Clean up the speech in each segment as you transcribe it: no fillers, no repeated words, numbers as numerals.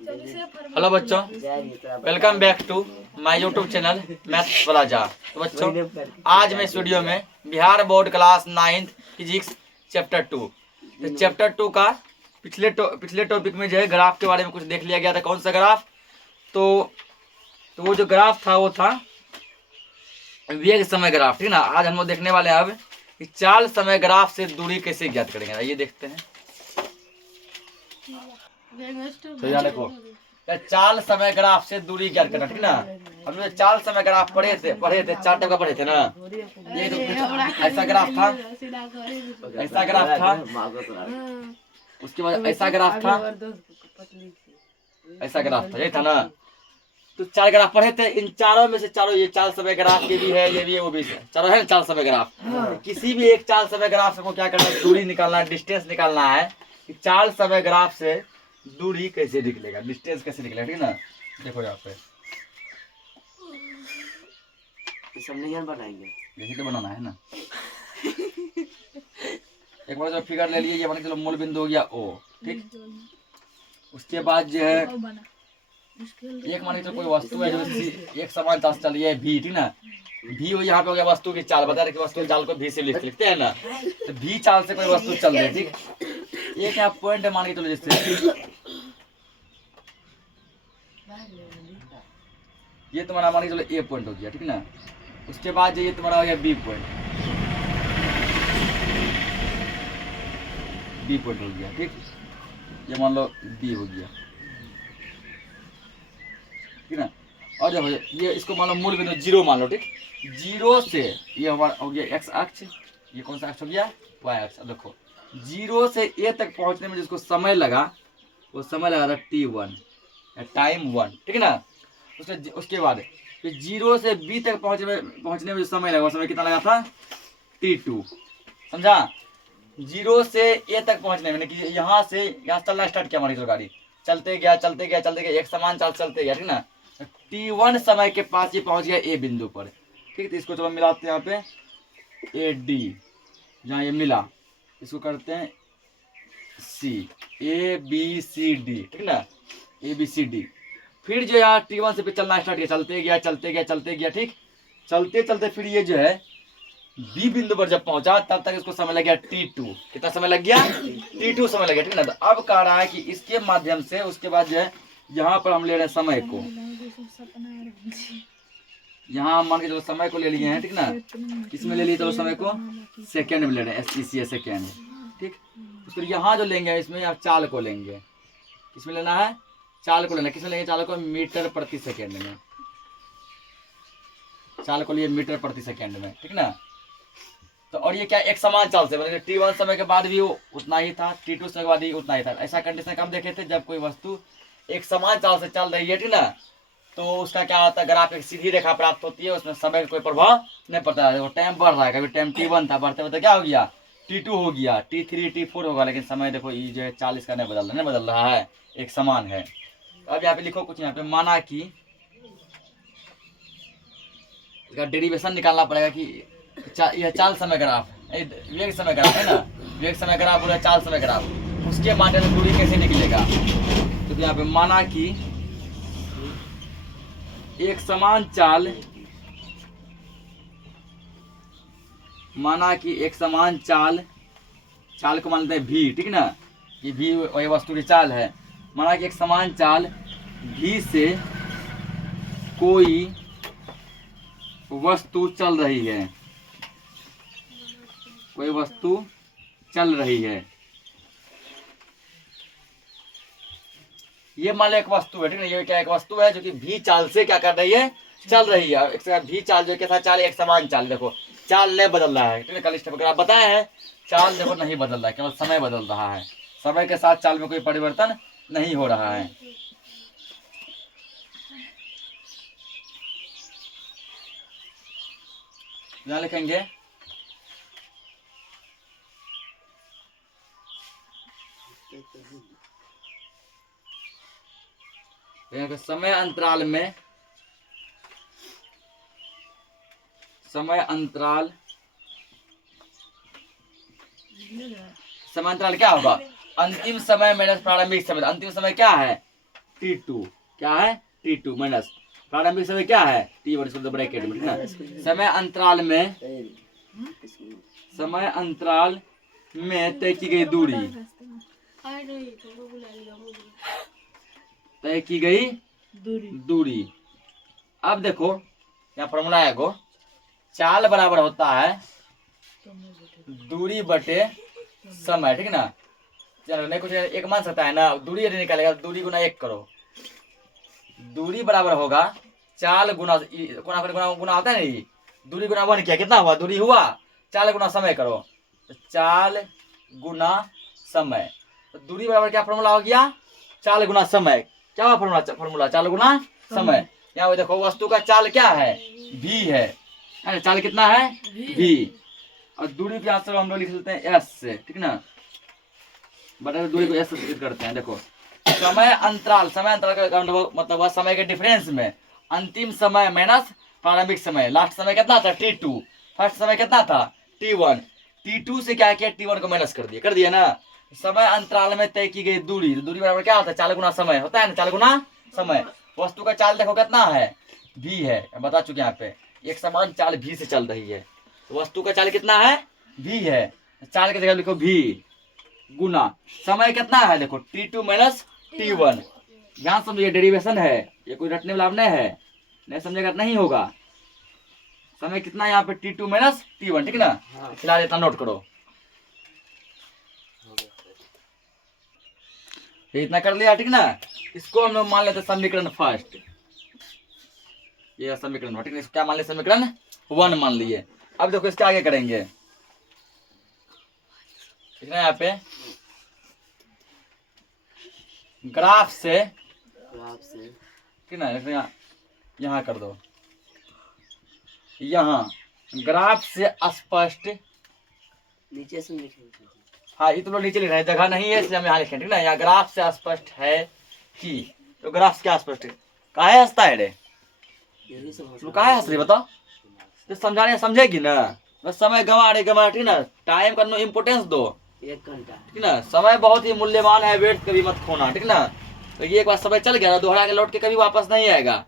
Hello बच्चों, welcome back to my YouTube channel Maths Plaza. तो बच्चों, आज मैं इस वीडियो में Bihar board class 9th physics chapter 2 तो चैप्टर 2 का पिछले टॉपिक में जो है ग्राफ के बारे में कुछ देख लिया गया था। कौन सा ग्राफ? तो वो जो ग्राफ था वो था वेग समय ग्राफ, ठीक ना। आज हम लोग देखने वाले हैं अब कि चाल समय ग्राफ से दूरी कैसे ज्ञात करेंगे। ये देखते हैं। तो यहाँ देखो, चाल समय ग्राफ से दूरी ज्ञात करना, ठीक ना। हम लोग चाल समय ग्राफ पढ़े थे 4 टका पढ़े थे ना। ये तो ऐसा ग्राफ था, ऐसा ग्राफ था, उसके बाद ऐसा ग्राफ था, ऐसा ग्राफ था, ये था ना। तो 4 ग्राफ पढ़े थे। इन चारों में से चारों, ये चाल समय ग्राफ ये भी है, ये भी है, वो भी है, चारों है चाल समय ग्राफ। किसी भी एक चाल समय ग्राफ को क्या करना है, दूरी निकालना है, डिस्टेंस निकालना है कि चाल समय ग्राफ से दूरी कैसे निकलेगा, डिस्टेंस कैसे निकलेगा, ठीक ना। देखो यहाँ पे बनाएंगे, यही तो बनाना है ना। एक बार जो फिगर ले लिए, ये मान के चलो मूल बिंदु हो गया O, ठीक। उसके बाद जो है एक मान के चलो कोई वस्तु है जो एक समान चाल से चल रही है V, ठीक ना। V हो, यहाँ पे हो गया वस्तु की चाल, बता रहे कि वस्तु की चाल को V से लिखते हैं ना। तो V चाल से कोई वस्तु चल रही है, ठीक। एक यहाँ पॉइंट है, मान के चलो जैसे ये तुम्हारा मान के चलो A पॉइंट हो गया, ठीक ना। उसके बाद ये तुम्हारा हो गया B पॉइंट, B पॉइंट हो गया, ठीक। ये मान लो B हो गया, ठीक ना। और जब ये इसको मान लो मूल बिंदु 0 मान लो, ठीक। 0 से ये हमारा हो गया x अक्ष, ये कौन सा अक्ष हो गया, y अक्ष। देखो 0 से A तक पहुंचने में जिसको समय लगा, वो समय लगा था t1 या टाइम 1, ठीक ना। उसके बाद फिर 0 से B तक पहुंचने में जो समय लगा, वो समय कितना लगा था, t2, समझा। 0 से A तक पहुंचने में, कि यहाँ से यहाँ चलना स्टार्ट किया, मान लो गाड़ी चलते गया, एक समान चाल चलते गया, ठीक ना। t1 समय के पास ये पहुंच गया A बिंदु पर, ठीक। तो इसको चलो मिलाते हैं यहाँ पे AD, जहाँ ये मिला इसको करते हैं C, ABCD, ठीक ना, ABCD। फिर जो यहाँ t1 से पे चलना स्टार्ट किया, चलते गया, ठीक। चलते फिर ये जो है B बिंदु पर जब पहुंचा, तब तक इसको समय लग गया t2। कितना समय लग गया, t2 समय लग गया, ठीक ना। तो अब कह रहा है कि इसके माध्यम से उसके बाद जो है यहाँ पर हम ले रहे हैं समय को, यहाँ मान के चलो समय को ले लिए हैं, ठीक ना। इसमें ले लिए चलो समय को सेकेंड में ले रहे हैं, SEC सेकेंड, ठीक। उसके यहाँ जो लेंगे, इसमें आप चाल को लेंगे, किसमें लेना है, चाल को लेना। किसमें लेंगे, चाल को मीटर प्रति सेकेंड में, चाल को लिए मीटर प्रति सेकेंड में, ठीक ना। तो और ये क्या, एक समान चाल से, मतलब t1 समय के बाद भी वो उतना ही था, t2 समय के बाद भी उतना ही था। ऐसा कंडीशन कब देखे थे, जब कोई वस्तु एक समान चाल से चल रही है, ठीक ना। तो उसका क्या होता है, ग्राफ एक सीधी रेखा प्राप्त होती है, उसमें समय का कोई प्रभाव नहीं पड़ता है। वो टाइम बढ़ रहा है, कभी टाइम t1 था, बढ़ते बढ़ते क्या हो गया, t2 हो गया, t3 t4 होगा, लेकिन समय देखो ये जो है 40 का नहीं बदल रहा है, एक समान है। अब यहाँ पे लिखो कुछ, यहाँ पे माना कि इसका डेरिवेशन निकालना पड़ेगा कि यह चाल समय ग्राफ, वेग समय ग्राफ है ना, वेग समय ग्राफ और चाल समय ग्राफ, उसके माध्यम से दूरी कैसे निकलेगा। तो यहाँ पे माना कि एक समान चाल, चाल को मानते हैं V, ठीक ना। ये V वही वस्तु की चाल है। माना कि एक समान चाल V से कोई वस्तु चल रही है, कोई वस्तु चल रही है। ये मान लो एक वस्तु है, ठीक है। ये क्या एक वस्तु है जो कि V चाल से क्या कर रही है, चल रही है। एक V चाल जो कैसा चाल, एक समान चाल। देखो चाल नहीं बदल रहा है, ठीक है। कल स्टेप आप बताया है, चाल देखो नहीं बदल रहा है, केवल समय बदल रहा है। समय के साथ चाल में कोई परिवर्तन नहीं हो रहा है। यहाँ लिखेंगे समय अंतराल में, समय अंतराल क्या होगा, अंतिम समय माइनस प्रारंभिक समय। अंतिम समय क्या है, T2 क्या है T2 माइनस प्रारंभिक समय क्या है T1 इसको ब्रैकेट में ठीक ना। समय अंतराल में तय की गई दूरी। अब देखो यहाँ फॉर्मूला है गो चाल बराबर होता है दूरी बटे समय ठीक ना। चलो नहीं कुछ एक मान सकता है ना, दूरी यदि निकालेगा दूरी गुना 1 करो, दूरी बराबर होगा चाल गुना गुना गुना होता है नहीं, दूरी गुना 1 किया कितना हुआ दूरी हुआ, चाल गुना समय करो तो चाल गुना समय, तो दूरी बराबर क्या फॉर्मूला हो गया चाल गुना समय। क्या हुआ फॉर्मूला चाल गुना समय। यहाँ देखो वस्तु का चाल क्या है v है, चाल कितना है v, और दूरी के आंसर हम लोग लिख लेते हैं s से ठीक ना, बटे दूरी को s से करते हैं। देखो समय अंतराल का मतलब वह समय के डिफरेंस में अंतिम समय माइनस प्रारंभिक समय, लास्ट समय कितना था T2, फर्स्ट समय कितना था T1, T2 से क्या किया T1 को माइनस कर दिया ना। समय अंतराल में तय की गई दूरी, दूरी बराबर क्या होता है चाल गुना समय होता है ना, चाल गुना समय। वस्तु का चाल देखो कितना है v है, बता चुके यहाँ पे एक समान चाल v से चल रही है, तो वस्तु का चाल कितना है v है, चाल की जगह लिखो v गुना समय कितना है देखो T2 माइनस T1। ध्यान समझिए डेरिवेशन है, ये कोई रटने वाला नहीं है, नहीं समझेगा नहीं होगा। समय कितना है यहाँ पे T2 माइनस T1 ठीक ना। फिलहाल इतना नोट करो, ये इतना कर लिया ठीक ना। इसको हम लोग मान लेते समीकरण फर्स्ट, ये समीकरण ठीक है, क्या मान लिया समीकरण 1 मान लिए। अब देखो इसके आगे करेंगे ठीक है, यहाँ पे ग्राफ से ठीक ना, यहाँ कर दो, यहाँ ग्राफ से स्पष्ट नीचे से लिखेंगे। हाँ ये तो लोग नीचे लिख रहे हैं, जगह नहीं है इसलिए हम यहाँ लिखें ठीक ना। यहाँ ग्राफ से स्पष्ट है कि, तो ग्राफ से क्या स्पष्ट है, काहे हंसता है रे तू, काहे हंस रही बताओ, तो समझाने समझेगी ना, बस समय गंवा रहे ठीक ना, टाइम का नो इम्पोर्टेंस दो 1 घंटा ठीक ना। समय बहुत ही मूल्यवान है, वेट कभी मत खोना ठीक ना। तो ये एक बार समय चल गया ना, दोहरा के लौट के कभी वापस नहीं आएगा।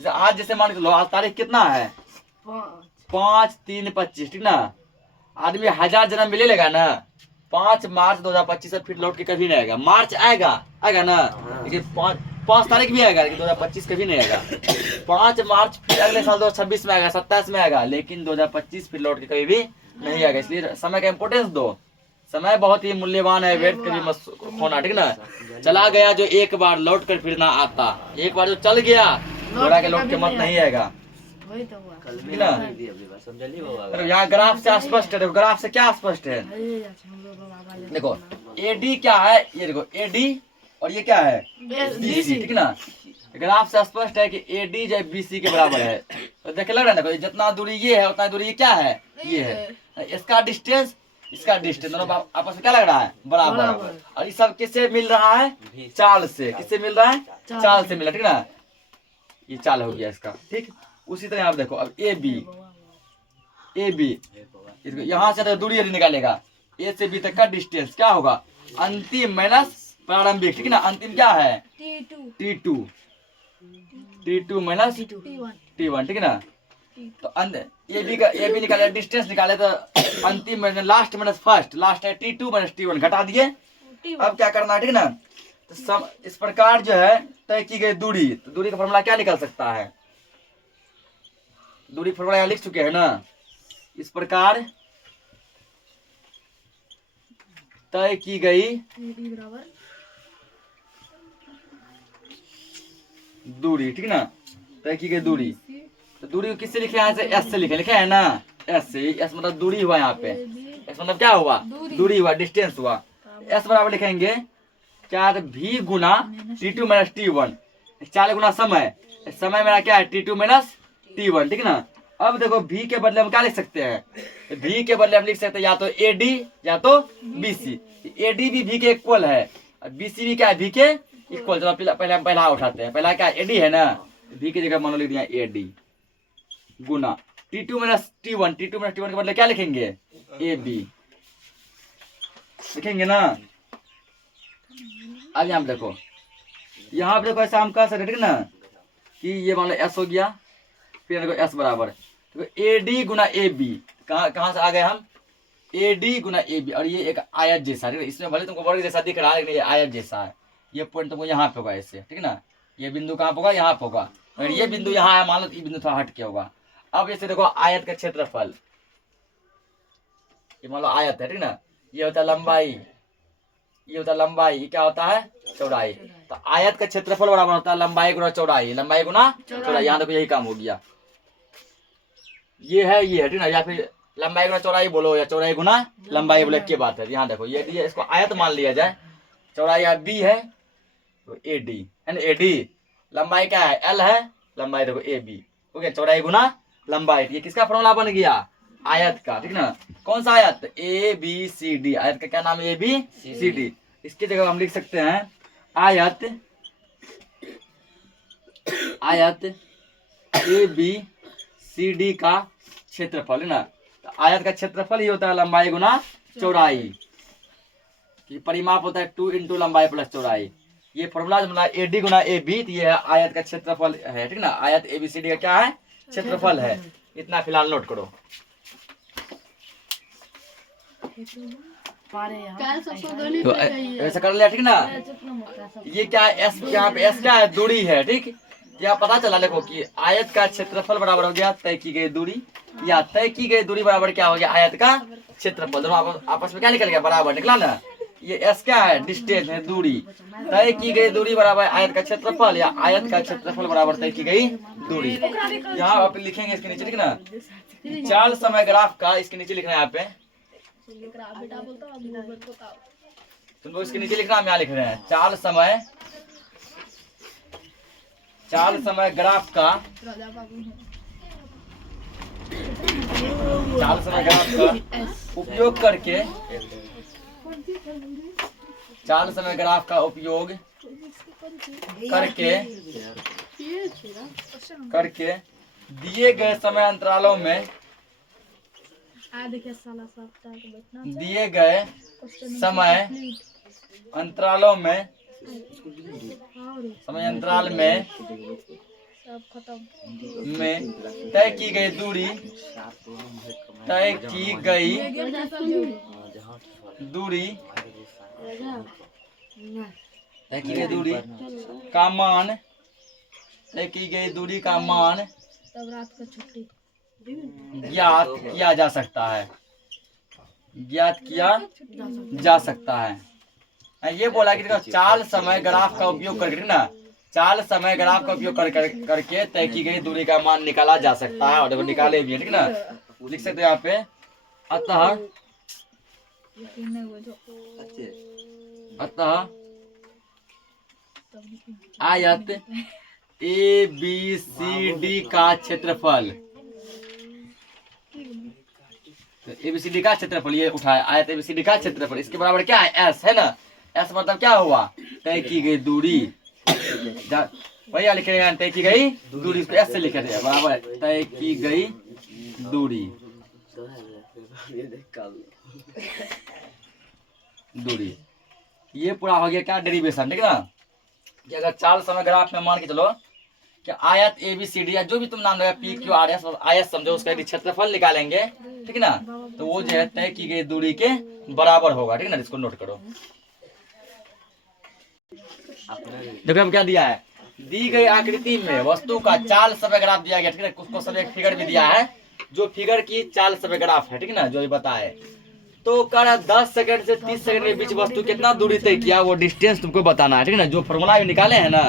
जैसे आज जैसे मान के लो आज तारीख कितना है 5/3/25 ठीक ना, आदमी 1000 जन्म भी ले लेगा ना 5 मार्च 2025 से फिर लौट के कभी नहीं आएगा। मार्च आएगा ना, लेकिन 5 तारीख भी आएगा लेकिन 2025 कभी नहीं आएगा। 5 मार्च फिर अगले साल 2026 में आएगा, 27 में आएगा, लेकिन 2025 फिर लौट के कभी भी नहीं आएगा। इसलिए समय का इम्पोर्टेंस दो, समय बहुत ही मूल्यवान है, वेट कभी मत खोना ठीक ना। चला गया जो एक बार लौट कर फिर ना आता, एक बार जो चल गया दोहरा के लौट के मत नहीं आएगा ठीक ना। यहाँ ग्राफ से स्पष्ट है, देखो ग्राफ से क्या स्पष्ट है, देखो AD क्या है, ये देखो AD और ये क्या है BC ठीक ना। ग्राफ से स्पष्ट है कि AD जो BC के बराबर है, तो देखे लग रहा है ना जितना दूरी ये है उतना दूरी ये क्या है ये है, इसका डिस्टेंस इसका डिस्टेंस दोनों आपस में क्या लग रहा है बराबर। और ये सब किससे मिल रहा है चाल से, किससे मिल रहा है चाल से मिल रहा है ठीक ना। ये चाल हो गया इसका ठीक। उसी तरह आप देखो अब AB यहाँ से तो दूरी यदि निकालेगा A से B तक का डिस्टेंस क्या होगा अंतिम माइनस प्रारंभिक ठीक ना। अंतिम क्या है T2 माइनस T1 ठीक ना। तो AB निकाले डिस्टेंस निकाले तो अंतिम minus last minus first, last है T2 माइनस T1 घटा दिए। अब क्या करना है ठीक ना, तो इस प्रकार जो है तय की गई दूरी, तो दूरी का फॉर्मूला क्या निकल सकता है, दूरी फॉर्मूला यहाँ लिख चुके हैं ना। इस प्रकार तय की गई दूरी ठीक ना, तय की गई दूरी, तो दूरी को किससे लिखे यहाँ से S से लिखे है ना, S से, S मतलब दूरी हुआ यहाँ पे, S मतलब क्या हुआ दूरी हुआ डिस्टेंस हुआ। S बराबर लिखेंगे क्या V गुना T2 माइनस T1, 4 गुना समय, समय मेरा क्या है T2 माइनस T1 ठीक ना। अब देखो V के बदले हम क्या लिख सकते हैं, V के बदले हम लिख सकते हैं या तो AD या तो BC। AD भी V के इक्वल है, BC भी क्या है V के इक्वल। चलो पहले हम पहला उठाते हैं, पहला क्या AD है ना, V की जगह मान लो लिख दिया AD गुना T2 minus T1, T2 minus T1 के बदले क्या लिखेंगे AB लिखेंगे ना। अब यहाँ देखो यहाँ पे देखो ऐसा हम कह सकते, ठीक ना, कि ये मान लो एस हो गया, फिर देखो एस बराबर तो A D Guna A B, कहाँ से आ गए हम, A D Guna A B, और ये एक आयत जैसा, ठीक है, इसमें भले तुमको वर्ग जैसा दिख रहा है लेकिन ये आयत जैसा है। ये पॉइंट तुमको यहाँ पे होगा ऐसे, ठीक ना, ये बिंदु कहाँ पे होगा, यहाँ पे होगा, अगर ये बिंदु यहाँ है मान लो, ये बिंदु थोड़ा हट के होगा। अब ऐसे देखो आयत का क्षेत्रफल, ये मान लो आयत है, ठीक ना, ये होता है लंबाई, ये होता है लंबाई, ये क्या होता है, चौड़ाई। तो आयत का क्षेत्रफल बराबर होता है लंबाई गुना चौड़ाई, लंबाई गुना चौड़ाई। यहाँ देखो यही काम हो गया, ये है, ठीक ना, या फिर लंबाई गुना चौड़ाई बोलो या चौड़ाई गुना लंबाई बोलो, क्या बात है। यहाँ देखो ये डी है, इसको आयत मान लिया जाए, चौड़ाई या बी है तो ए डी है, ए डी लंबाई क्या है, एल है, लंबाई देखो ए बी, ओके, चौड़ाई गुना लंबाई। ये किसका फॉर्मूला बन गया, आयत का, ठीक ना, कौन सा आयत, ए बी सी डी, आयत का क्या नाम है, ए बी सी डी। इसकी जगह हम लिख सकते हैं आयत ए बी सी डी का क्षेत्रफल, है ना। तो आयत का क्षेत्रफल ही होता है लंबाई गुना चौड़ाई, कि परिमाप होता है 2 इंटू लंबाई प्लस चौड़ाई। ये फॉर्मूला जो बना A D Guna A B, तो ये है आयत का क्षेत्रफल है, ठीक ना, आयत ए बी सी डी का क्या है, क्षेत्रफल है। इतना फिलहाल नोट करो। तो ऐसा कर लिया, ठीक ना। ये क्या है, एस, यहाँ पे एस क्या है, दूरी है, ठीक। क्या पता चला, देखो कि आयत का क्षेत्रफल बराबर हो गया तय की गई दूरी, या तय की गई दूरी बराबर क्या हो गया, आयत का क्षेत्रफल। दोनों आपस में क्या निकल गया, बराबर निकला ना। ये एस क्या है, डिस्टेंस है, दूरी, तय की गई दूरी बराबर आयत का क्षेत्रफल, या आयत का क्षेत्रफल बराबर तय की गई दूरी। यहाँ आप लिखेंगे इसके नीचे, ठीक ना, चाल समय ग्राफ का, इसके नीचे लिखना है यहाँ पे, तुमको इसके नीचे लिखना, हम यहाँ लिख रहे हैं चाल समय ग्राफ का, चाल समय ग्राफ का उपयोग करके, चाल समय ग्राफ का उपयोग करके दिए गए समय अंतरालों में, दिए गए समय अंतरालों में, समय अंतराल में तय की गई दूरी, तय की गई दूरी, तय की गई दूरी का मान, तय की गई दूरी का मान ज्ञात किया जा सकता है, ज्ञात किया जा सकता है। ये बोला कि देखो चाल समय ग्राफ का उपयोग करके ना, चाल समय ग्राफ का उपयोग करके तय की गई दूरी का मान निकाला जा सकता है। और देखो निकाले भी है, ठीक ना, लिख सकते हैं यहाँ पे, अतः आयत ए बी सी डी का क्षेत्रफल, तो एबीसीडी का क्षेत्रफल ये उठाए, आयत एबीसीडी का क्षेत्रफल, इसके बराबर क्या है, एस है ना। एस मतलब क्या हुआ, तय की गई दूरी, भैया लिखेगा तय की गई दूरी, इसको एस से लिखे थे, बराबर तय की गई दूरी, दूरी। ये पूरा हो गया क्या, डेरिवेशन, ठीक ना। कि अगर चाल समय ग्राफ में मान के चलो कि आयत ए बी सी डी, या जो भी तुम नाम लगा, पी क्यू आर एस, आयत समझो, उसका यदि क्षेत्रफल निकालेंगे, ठीक ना, तो वो जो है तय की गई दूरी के बराबर होगा, ठीक ना। इसको नोट करो। देखो हम क्या दिया है, दी गई आकृति में वस्तु का चाल समय ग्राफ दिया गया, ठीक है। उसको सब एक फिगर भी दिया है, जो फिगर की चाल समय ग्राफ है, ठीक ना, जो ये बताए। तो कर 10 सेकंड से 30 सेकंड के बीच वस्तु कितना दूरी तय किया, वो डिस्टेंस तुमको बताना है, ठीक ना। जो फॉर्मूला निकाले हैं ना,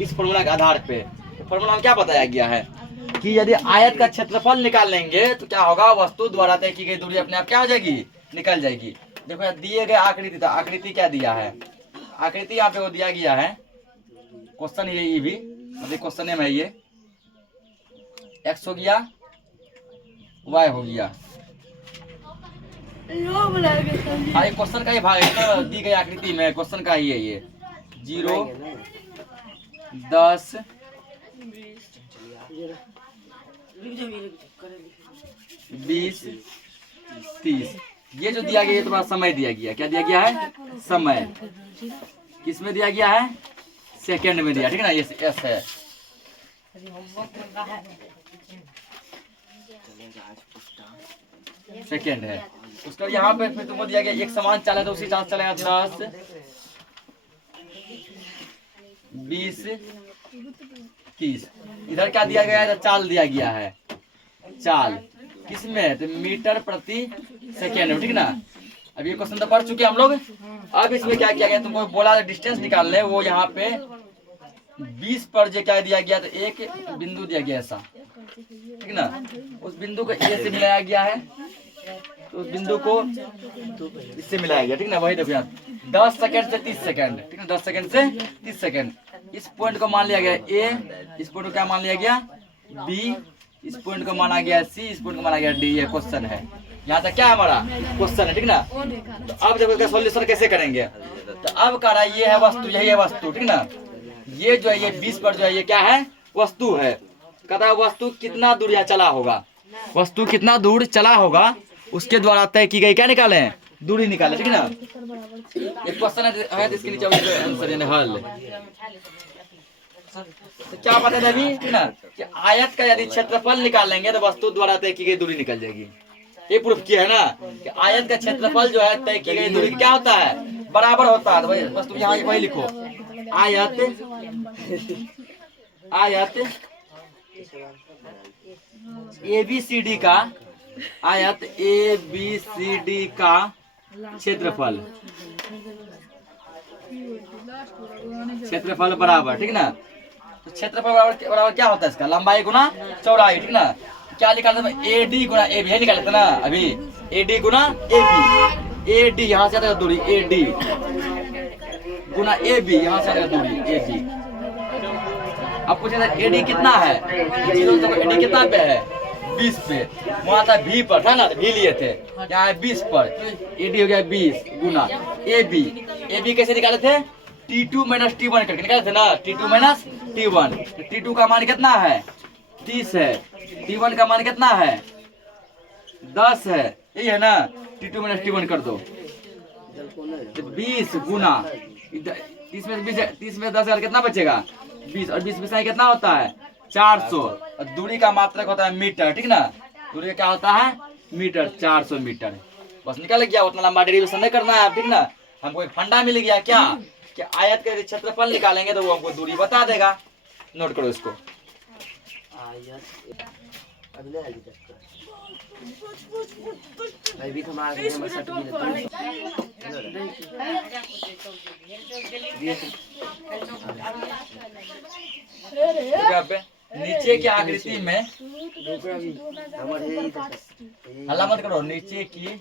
इस फॉर्मूला के आधार पे, फॉर्मूला में क्या बताया गया है कि यदि आयत का क्षेत्रफल निकाल लेंगे तो क्या होगा, वस्तु द्वारा तय की गई दूरी अपने आप क्या हो जाएगी, निकल जाएगी। देखो दिए गए आकृति, तो आकृति क्या दिया है, आकृति यहाँ पे वो दिया गया है, क्वेश्चन ये भी मतलब क्वेश्चन में ये एक्स हो गया, वाई हो गया, भाई क्वेश्चन का ही भाग है, दी गई आकृति में क्वेश्चन का ही है ये, 0 10 20 30, ये जो दिया गया ये तुम्हारा समय दिया गया, क्या दिया गया है, समय। किसमें दिया गया है, सेकेंड में दिया, ठीक है ना, ये एस है। सेकेंड है। उसका यहाँ पे फिर तुमको दिया गया एक समान चाल है तो उसी चाल से चलेगा 10 20 30। इधर क्या दिया गया है, इधर चाल दिया गया है, चाल किसमें, तो मीटर प्रति सेकेंड में, ठीक ना। अब ये क्वेश्चन तो पढ़ चुके हम लोग। अब इसमें क्या किया गया, तुमको बोला डिस्टेंस निकालने, वो यहाँ पे 20 पर जो क्या दिया गया, तो एक बिंदु दिया गया ऐसा, ठीक ना। उस बिंदु को ए से मिलाया गया है, तो उस बिंदु को इससे मिलाया गया, ठीक ना। वही देखो यहाँ 10 सेकंड से 30 सेकंड, ठीक ना, 10 सेकंड से 30 सेकंड। इस पॉइंट को मान लिया गया ए, इस पॉइंट को क्या मान लिया गया बी, इस पॉइंट को माना गया सी, इस पॉइंट को माना गया डी। ये क्वेश्चन है, यहाँ तक क्या हमारा क्वेश्चन है, ठीक ना। तो अब देखो इसका सॉल्यूशन कैसे करेंगे। तो अब कह रहा है ये है वस्तु, यही है वस्तु, ठीक ना। ये जो है ये 20 पर जो है ये क्या है, वस्तु है। कहता है वस्तु कितना दूर यहाँ चला होगा, वस्तु कितना दूर चला होगा उसके द्वारा तय की गई क्या निकाले, दूरी निकाले, ठीक ना। एक क्वेश्चन है इसके नीचे आंसर यानी हल। तो क्या पता है अभी, ठीक ना, कि आयत का यदि क्षेत्रफल निकालेंगे तो वस्तु द्वारा तय की गई दूरी निकल जाएगी। ये प्रूफ किया है ना कि आयत का क्षेत्रफल जो है तय की गई दूरी क्या होता है, बराबर होता है। तो भाई वस्तु यहाँ वही लिखो, आयत ABCD का, आयत ABCD का क्षेत्रफल बराबर, ठीक ना। तो क्षेत्रफल बराबर क्या होता है इसका, लंबाई गुना चौड़ाई, ठीक ना। क्या निकालते हैं, AD गुना AB है निकालते ना अभी, AD गुना AB, AD यहाँ से आता है दूरी, AD गुना AB यहाँ से आता है दूरी AB। अब पूछे AD कितना है, AD कितना पे है, 20 पे, वहाँ था V पर था ना, V लिए थे, यहाँ है 20 पर, AD हो गया 20 गुना AB कैसे निकाले थे, T2 माइनस T1 करके निकाले थे ना, T2 माइनस T1। T2 का मान कितना है 30 है, T1 का मान कितना है 10 है, यही है ना। T2 माइनस T1 कर दो, 20 गुना 30 में 10 कितना बचेगा 20, और 20 में कितना होता है 400, और दूरी का मात्रक होता है मीटर, ठीक ना। दूरी का क्या होता है मीटर, 400 मीटर। बस निकल गया, उतना लंबा डेरिवेशन नहीं करना है, ठीक ना। हमको एक फंडा मिल गया क्या, कि आयत का क्षेत्रफल निकालेंगे तो वो हमको दूरी बता देगा। नोट करो इसको। नीचे की आकृति में, हल्ला मत करो, नीचे की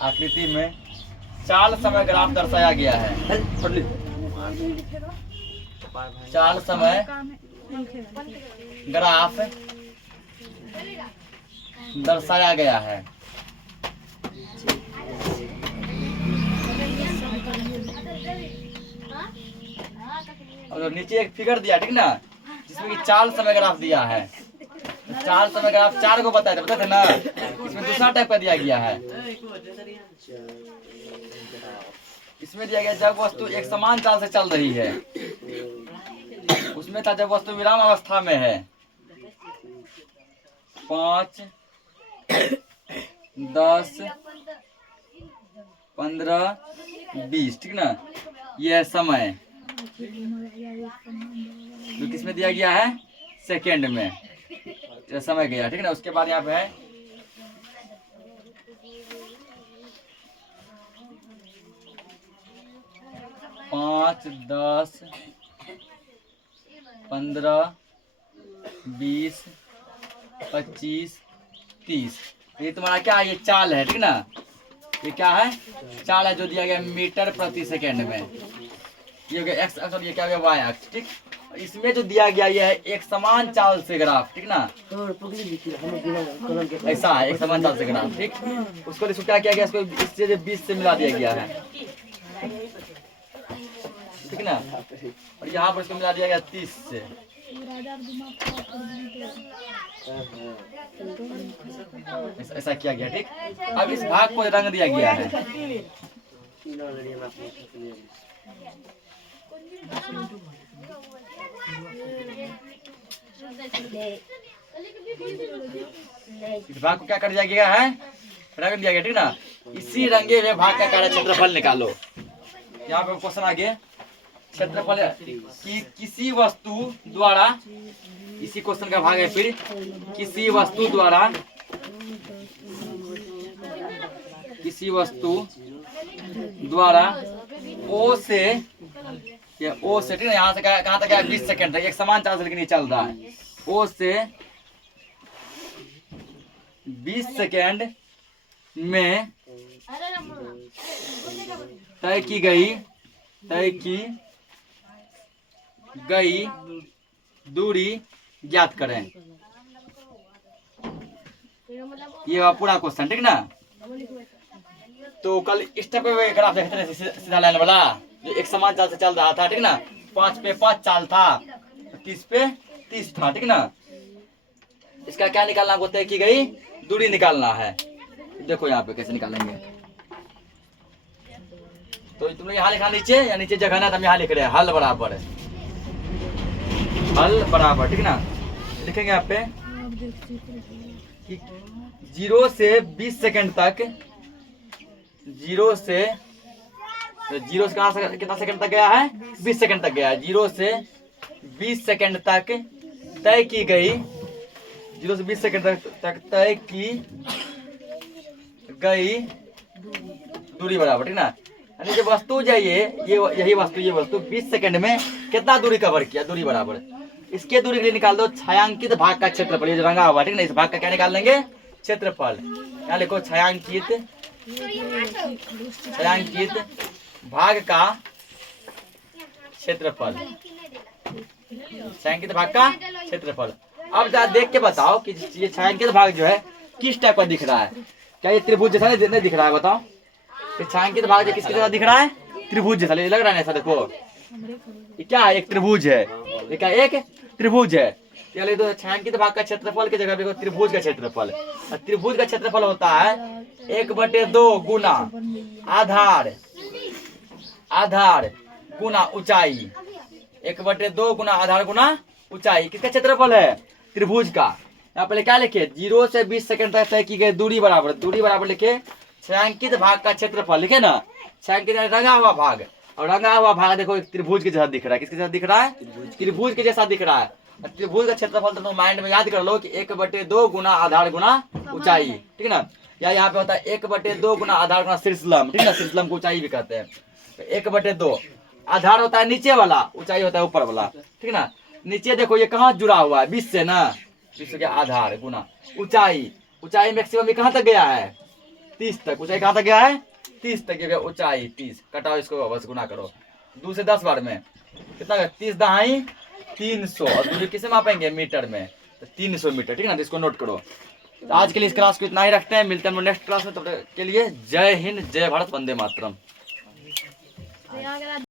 आकृति में चाल समय ग्राफ दर्शाया गया है। चाल समय ग्राफ दर्शाया गया है। और नीचे एक फिगर दिया, ठीक ना, जिसमें कि चाल समय ग्राफ दिया है। चाल समय ग्राफ 4 को बताए थे ना, इसमें दूसरा टाइप का दिया गया है। इसमें दिया गया जब वस्तु एक समान चाल से चल रही है, उसमें था जब वस्तु विराम अवस्था में है 5 10 15 20, ठीक ना। यह समय तो किसमें दिया गया है सेकेंड में समय गया, ठीक ना। उसके बाद यहाँ पे है 5 10 15 20 25 30। ये तुम्हारा क्या है, ये चाल है, ठीक ना। ये क्या है चाल है, जो दिया गया मीटर प्रति सेकेंड में। ये हो गया एक्स अक्ष और ये क्या हो गया वाई अक्ष, ठीक। इसमें जो दिया गया ये है एक समान चाल से ग्राफ, ठीक ना। ऐसा है एक समान चाल से ग्राफ, ठीक। उसको क्या किया गया, इसको इससे 20 से मिला दिया गया है, ठीक ना। और यहाँ पर इसको मिला दिया गया 30 से। ऐसा किया गया, ठीक। अब इस भाग को रंग दिया गया है। इस भाग को क्या कर दिया गया है, रंग दिया गया, ठीक ना। इसी रंगे हुए भाग का कार्य क्षेत्रफल निकालो। यहाँ पे क्वेश्चन आगे, क्षेत्रफल कि किसी वस्तु द्वारा, इसी क्वेश्चन का भाग है फिर, किसी वस्तु द्वारा, किसी वस्तु द्वारा ओ से, ये ओ से, ठीक है, यहाँ से कहाँ तक है 20 सेकंड तक एक समान चाल से लेकिन ये चल रहा है। ओ से 20 सेकंड में तय की गई दूरी ज्ञात करें। ये हुआ पूरा क्वेश्चन, ठीक ना। तो कल स्टेप पे ग्राफ देखते थे, सीधा लाइन वाला जो एक समान चाल से चल रहा था, ठीक ना। 5 पे 5 चाल था, 30 पे 30 था, ठीक ना। इसका क्या निकालना होता है, की गई दूरी निकालना है। देखो यहाँ पे कैसे निकालेंगे। तो तुम लोग यहाँ लिखा नीचे, या नीचे जगह ना, तो हम यहाँ लिख रहे हैं हल बराबर, हल बराबर, ठीक ना। लिखेंगे यहाँ पे कि 0 से 20 सेकंड तक, 0 से कहाँ से कितना सेकंड तक गया है, 20 सेकंड तक गया है। 0 से 20 सेकंड तक तय की गई, 0 से 20 सेकंड तक तय की गई दूरी बराबर, ठीक ना। यानी जो वस्तु जाइए, ये यही वस्तु, ये वस्तु 20 सेकंड में कितना दूरी कवर किया, दूरी बराबर। इसके दूरी के लिए निकाल दो छायांकित भाग का क्षेत्रफल, ये जो रंगा हुआ, ठीक ना। इस भाग का क्या निकाल लेंगे, क्षेत्रफल। यहाँ लिखो छायांकित भाग का क्षेत्रफल, छायांकित भाग का क्षेत्रफल। अब जरा देख के बताओ कि ये छायांकित भाग जो है किस टाइप का दिख रहा है। क्या ये त्रिभुज जैसा नहीं दिख रहा है, बताओ। ये छायांकित भाग जो किसके जैसा दिख रहा है, त्रिभुज जैसा लग रहा है ऐसा। देखो ये क्या है, एक त्रिभुज है, ये क्या एक त्रिभुज है। चलिए तो छायांकित भाग का क्षेत्रफल की जगह पे त्रिभुज का क्षेत्रफल, और त्रिभुज का क्षेत्रफल होता है 1/2 गुना आधार गुना ऊंचाई, 1/2 गुना आधार गुना ऊंचाई। किसका क्षेत्रफल है, त्रिभुज का। यहाँ पहले क्या लिखे, 0 से 20 सेकंड तक तय की गई दूरी बराबर, दूरी बराबर लिखे छायांकित भाग का क्षेत्रफल, लिखे ना। छायांकित रंगा हुआ भाग, और रंगा हुआ भाग देखो एक त्रिभुज के जैसा दिख रहा है। किसके जैसा दिख रहा है, त्रिभुज के जैसा दिख रहा है। त्रिभुज का क्षेत्रफल तो माइंड में याद कर लो कि 1/2 गुना आधार गुना ऊंचाई, ठीक ना। या यहाँ पे होता है 1/2 गुना आधार गुना शीर्षलम, ठीक ना। शीर्षलम को ऊंचाई भी कहते हैं। 1/2 आधार होता है नीचे वाला, ऊंचाई होता है ऊपर वाला, ठीक ना। नीचे देखो ये कहाँ जुड़ा हुआ है, 20 से ना, 20 के आधार गुना ऊंचाई। ऊंचाई मैक्सिमम कहाँ तक गया है, 30 तक। ऊंचाई कहाँ तक गया है, 30 तक गया। ऊंचाई 30, कटाओ इसको, बस गुना करो 2 से 10 बार में कितना, 30 दहाई 300। और दूरी किसे मापेंगे, मीटर में, तो 300 मीटर, ठीक ना। तो इसको नोट करो। तो आज के लिए इस क्लास को इतना ही रखते हैं, मिलते हैं नेक्स्ट क्लास में। तब तक के लिए जय हिंद, जय भारत, वंदे मातरम।